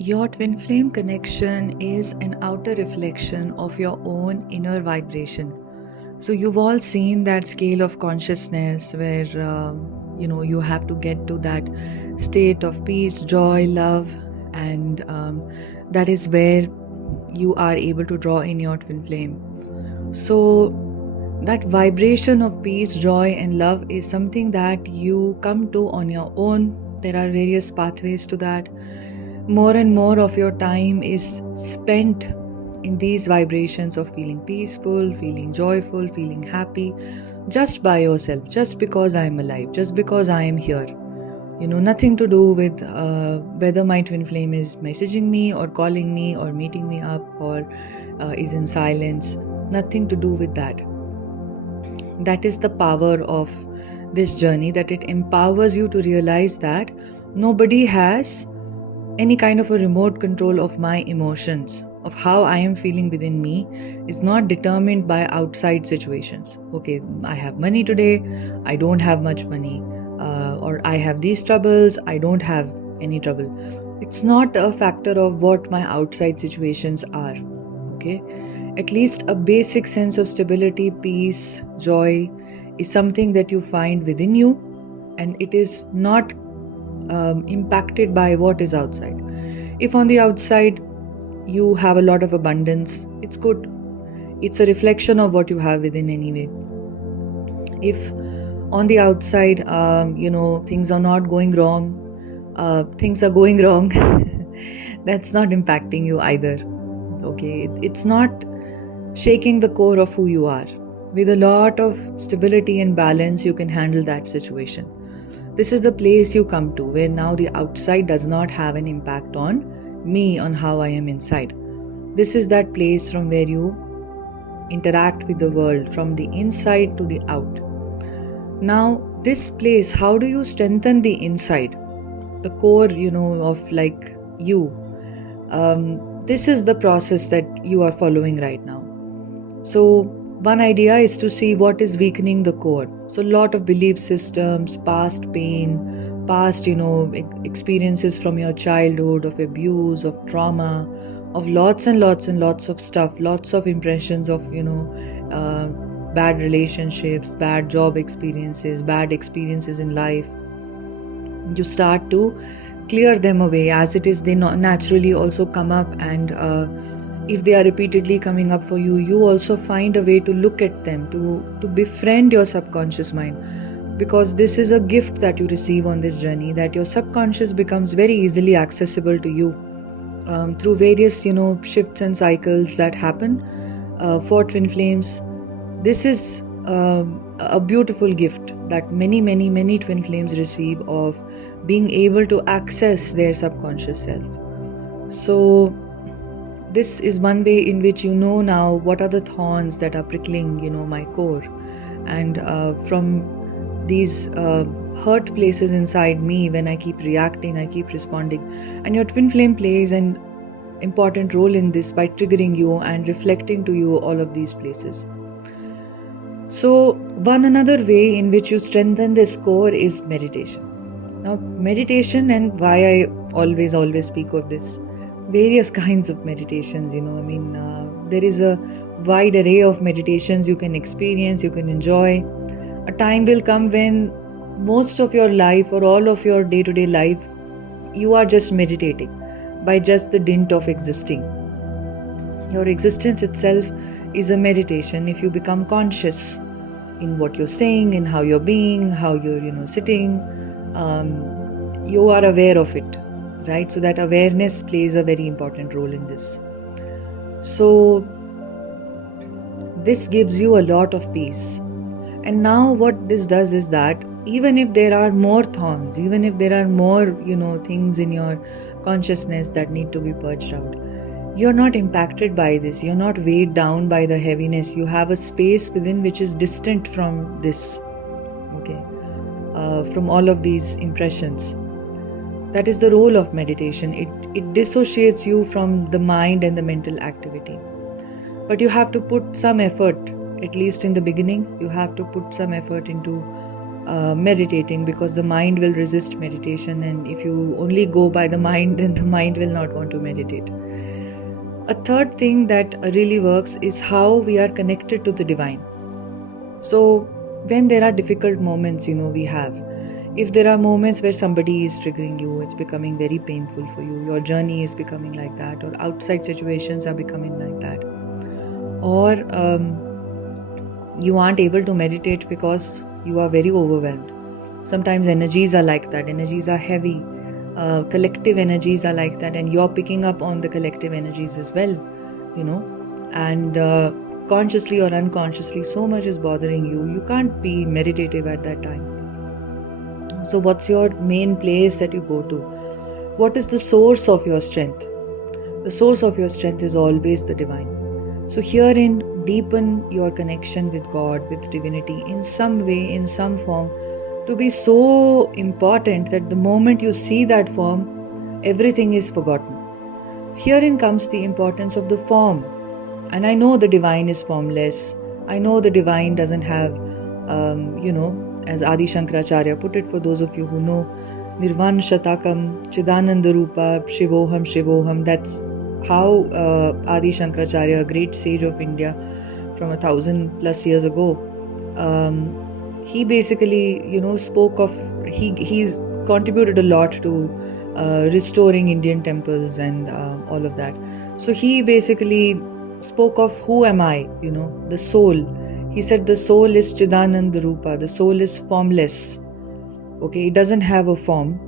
Your twin flame connection is an outer reflection of your own inner vibration. So you've all seen that scale of consciousness where you have to get to that state of peace, joy, love, and that is where you are able to draw in your twin flame. So that vibration of peace, joy, and love is something that you come to on your own. There are various pathways to that. More and more of your time is spent in these vibrations of feeling peaceful, feeling joyful, feeling happy, just by yourself, just because I am alive, just because I am here. Nothing to do with whether my twin flame is messaging me or calling me or meeting me up or is in silence. Nothing to do with that. That is the power of this journey, that it empowers you to realize that nobody has any kind of a remote control of my emotions, of how I am feeling within me is not determined by outside situations. Okay, I have money today, I don't have much money, or I have these troubles, I don't have any trouble. It's not a factor of what my outside situations are. Okay, at least a basic sense of stability, peace, joy is something that you find within you, and it is not impacted by what is outside. If on the outside you have a lot of abundance, it's good. It's a reflection of what you have within anyway. If on the outside, things are not going wrong, things are going wrong, that's not impacting you either. Okay, it's not shaking the core of who you are. With a lot of stability and balance, you can handle that situation. This is the place you come to where now the outside does not have an impact on me, on how I am inside. This is that place from where you interact with the world, from the inside to the out. Now, this place, how do you strengthen the inside? The core, of like you. This is the process that you are following right now. So, one idea is to see what is weakening the core. So, a lot of belief systems, past pain, past, experiences from your childhood, of abuse, of trauma, of lots and lots and lots of stuff, lots of impressions of, bad relationships, bad job experiences, bad experiences in life. You start to clear them away. As it is, they naturally also come up, and if they are repeatedly coming up for you, you also find a way to look at them, to befriend your subconscious mind, because this is a gift that you receive on this journey, that your subconscious becomes very easily accessible to you through various shifts and cycles that happen for twin flames. This is a beautiful gift that many twin flames receive, of being able to access their subconscious self. So this is one way in which now what are the thorns that are prickling my core, and from these hurt places inside me, when I keep reacting, I keep responding, and your twin flame plays an important role in this by triggering you and reflecting to you all of these places. So one another way in which you strengthen this core is meditation. Now, meditation, and why I always speak of this, various kinds of meditations, there is a wide array of meditations you can experience, you can enjoy. A time will come when most of your life, or all of your day-to-day life, you are just meditating by just the dint of existing. Your existence itself is a meditation if you become conscious in what you're saying, in how you're being, how you're sitting. You are aware of it, right? So that awareness plays a very important role in this. So this gives you a lot of peace. And now what this does is that even if there are more thorns, even if there are more things in your consciousness that need to be purged out, you're not impacted by this. You're not weighed down by the heaviness. You have a space within which is distant from this, okay, from all of these impressions. That is the role of meditation. It dissociates you from the mind and the mental activity. But you have to put some effort, at least in the beginning. You have to put some effort into meditating, because the mind will resist meditation, and if you only go by the mind, then the mind will not want to meditate. A third thing that really works is how we are connected to the divine. So when there are difficult moments, we have, if there are moments where somebody is triggering you, it's becoming very painful for you, your journey is becoming like that, or outside situations are becoming like that, or you aren't able to meditate because you are very overwhelmed. Sometimes energies are like that, energies are heavy, collective energies are like that, and you're picking up on the collective energies as well, and consciously or unconsciously so much is bothering you, you can't be meditative at that time. So what's your main place that you go to? What is the source of your strength? The source of your strength is always the divine. So herein, deepen your connection with God, with divinity, in some way, in some form, to be so important that the moment you see that form, everything is forgotten. Herein comes the importance of the form. And I know the divine is formless. I know the divine doesn't have, as Adi Shankaracharya put it, for those of you who know, Nirvan Shatakam, Chidananda Rupa, Shivoham, Shivoham. That's how Adi Shankaracharya, a great sage of India from 1,000+ years ago, he basically, spoke of, he's contributed a lot to restoring Indian temples and all of that. So he basically spoke of, who am I, the soul. He said the soul is Chidananda Rupa, the soul is formless. Okay, it doesn't have a form.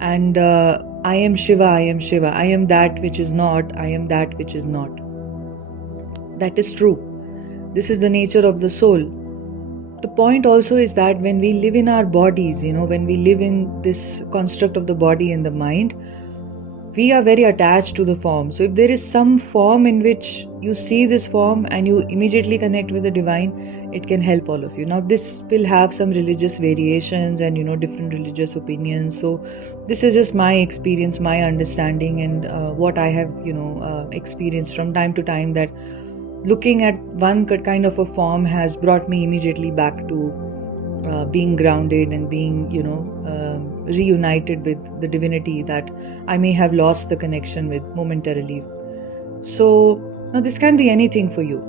And I am Shiva, I am Shiva, I am that which is not, I am that which is not. That is true. This is the nature of the soul. The point also is that when we live in our bodies, when we live in this construct of the body and the mind, we are very attached to the form. So if there is some form in which you see this form and you immediately connect with the divine, it can help all of you. Now this will have some religious variations and different religious opinions. So this is just my experience, my understanding, and what I have experienced from time to time, that looking at one kind of a form has brought me immediately back to being grounded and being reunited with the divinity that I may have lost the connection with momentarily. So now this can be anything for you.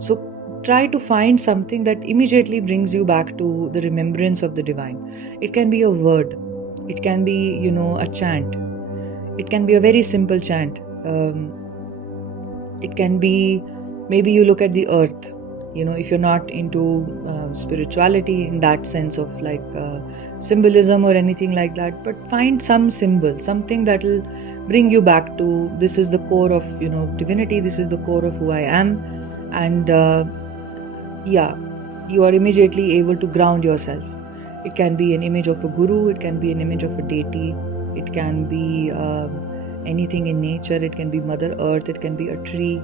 So try to find something that immediately brings you back to the remembrance of the divine. It can be a word, it can be a chant, it can be a very simple chant, it can be, maybe you look at the earth, if you're not into spirituality in that sense of like symbolism or anything like that, but find some symbol, something that will bring you back to, this is the core of divinity, this is the core of who I am, and you are immediately able to ground yourself. It can be an image of a guru, it can be an image of a deity, it can be anything in nature, it can be Mother Earth, it can be a tree,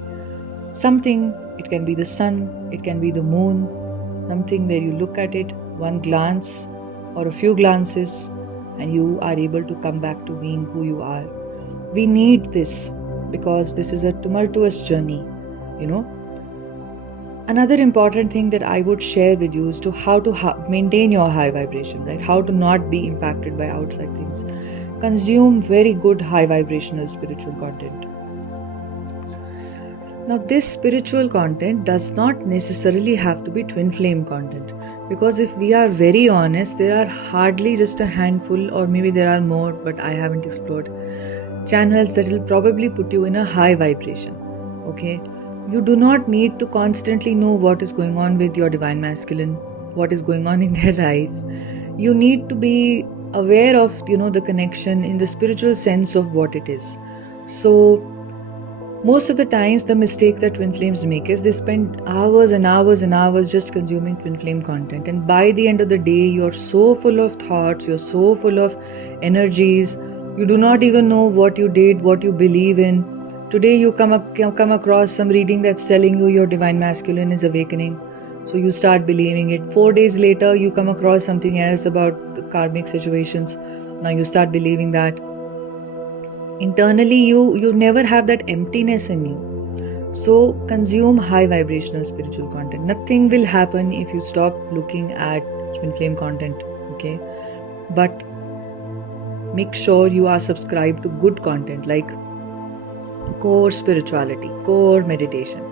something, it can be the sun, it can be the moon, something where you look at it, one glance or a few glances, and you are able to come back to being who you are. We need this because this is a tumultuous journey, Another important thing that I would share with you is to how to maintain your high vibration, right? How to not be impacted by outside things. Consume very good high vibrational spiritual content. Now, this spiritual content does not necessarily have to be twin flame content, because if we are very honest, there are hardly just a handful, or maybe there are more, but I haven't explored, channels that will probably put you in a high vibration. Okay, you do not need to constantly know what is going on with your divine masculine, what is going on in their life. You need to be aware of the connection in the spiritual sense of what it is. So most of the times, the mistake that twin flames make is they spend hours and hours and hours just consuming twin flame content, and by the end of the day, you're so full of thoughts, you're so full of energies, you do not even know what you did, what you believe in. Today you come across some reading that's telling you your divine masculine is awakening, so you start believing it. 4 days later, you come across something else about the karmic situations, now you start believing that. Internally, you never have that emptiness in you. So consume high vibrational spiritual content. Nothing will happen if you stop looking at twin flame content, okay? But make sure you are subscribed to good content like core spirituality, core meditation,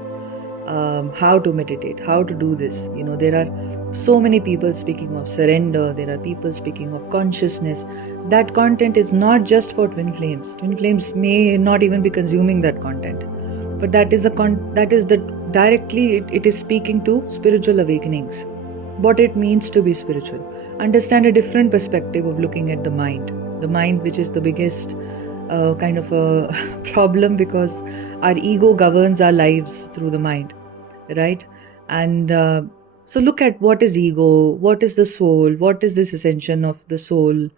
how to meditate, how to do this. There are so many people speaking of surrender, there are people speaking of consciousness. That content is not just for twin flames. Twin flames may not even be consuming that content, but that is the directly it is speaking to spiritual awakenings, what it means to be spiritual. Understand a different perspective of looking at the mind, which is the biggest kind of a problem, because our ego governs our lives through the mind, right? And so look at what is ego, what is the soul, what is this ascension of the soul.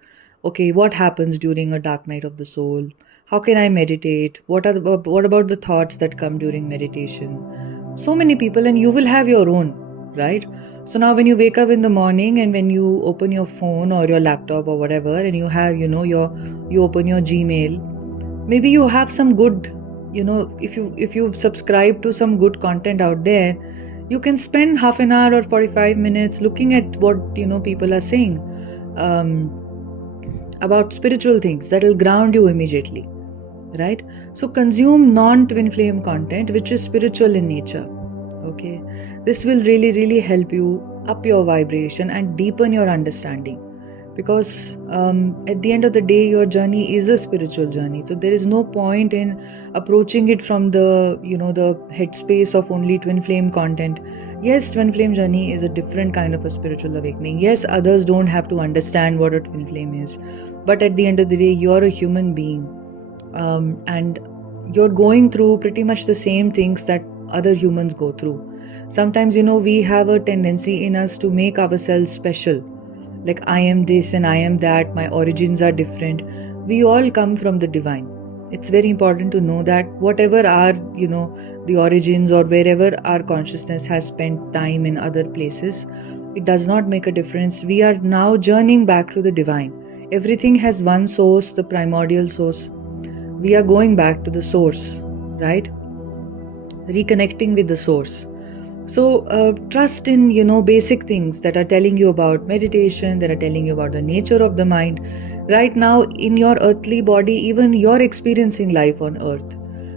Okay, what happens during a dark night of the soul? How can I meditate? What about the thoughts that come during meditation? So many people, and you will have your own, right? So now when you wake up in the morning and when you open your phone or your laptop or whatever, and you have, you open your Gmail, maybe you have some good, if you've subscribed to some good content out there, you can spend half an hour or 45 minutes looking at what, people are saying about spiritual things that will ground you immediately, right? So consume non-twin flame content which is spiritual in nature. Okay, this will really, really help you up your vibration and deepen your understanding, because at the end of the day, your journey is a spiritual journey. So there is no point in approaching it from the headspace of only twin flame content. Yes, twin flame journey is a different kind of a spiritual awakening. Yes, others don't have to understand what a twin flame is, but at the end of the day, you're a human being, and you're going through pretty much the same things that other humans go through. Sometimes, we have a tendency in us to make ourselves special. Like, I am this and I am that, my origins are different. We all come from the divine. It's very important to know that whatever our, the origins, or wherever our consciousness has spent time in other places, it does not make a difference. We are now journeying back to the divine. Everything has one source, the primordial source. We are going back to the source, right? Reconnecting with the source. So trust in, basic things that are telling you about meditation, that are telling you about the nature of the mind. Right now, in your earthly body, even you're experiencing life on earth.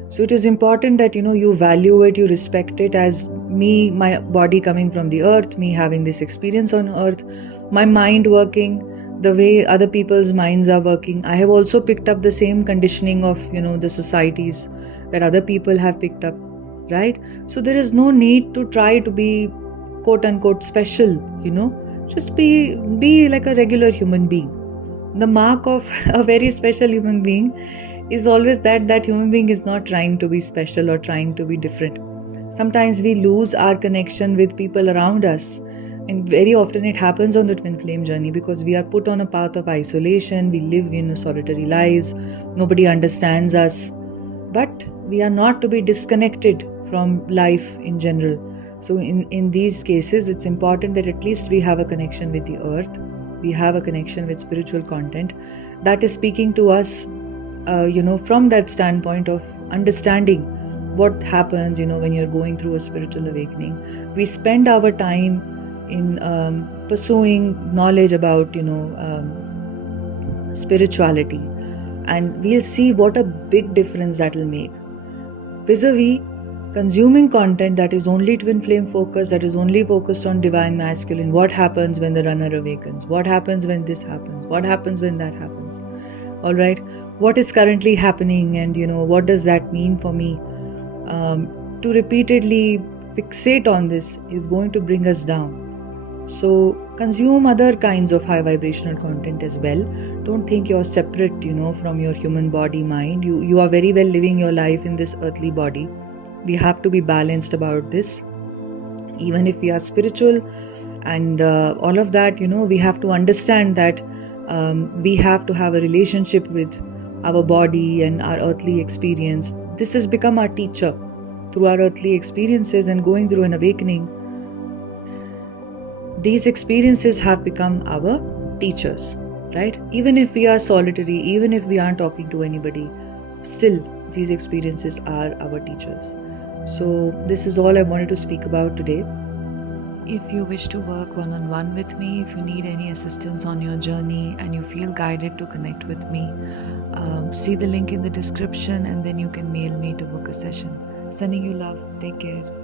So it is important that, you value it, you respect it as me, my body coming from the earth, me having this experience on earth, my mind working the way other people's minds are working. I have also picked up the same conditioning of, the societies that other people have picked up. Right? So there is no need to try to be quote unquote special, just be like a regular human being. The mark of a very special human being is always that human being is not trying to be special or trying to be different. Sometimes we lose our connection with people around us, and very often it happens on the twin flame journey because we are put on a path of isolation. We live in solitary lives, nobody understands us, but we are not to be disconnected from life in general. So in these cases, it's important that at least we have a connection with the earth, we have a connection with spiritual content that is speaking to us, from that standpoint of understanding what happens, when you're going through a spiritual awakening. We spend our time in pursuing knowledge about, spirituality, and we'll see what a big difference that will make. Vis-a-vis consuming content that is only twin flame focused, that is only focused on divine masculine. What happens when the runner awakens? What happens when this happens? What happens when that happens? All right. What is currently happening, and what does that mean for me? To repeatedly fixate on this is going to bring us down. So consume other kinds of high vibrational content as well. Don't think you're separate, from your human body, mind. You are very well living your life in this earthly body. We have to be balanced about this. Even if we are spiritual and all of that, we have to understand that we have to have a relationship with our body and our earthly experience. This has become our teacher through our earthly experiences and going through an awakening. These experiences have become our teachers, right? Even if we are solitary, even if we aren't talking to anybody, still these experiences are our teachers. So this is all I wanted to speak about today. if you wish to work one on one with me, if you need any assistance on your journey and you feel guided to connect with me, see the link in the description and then you can mail me to book a session. Sending you love. Take care.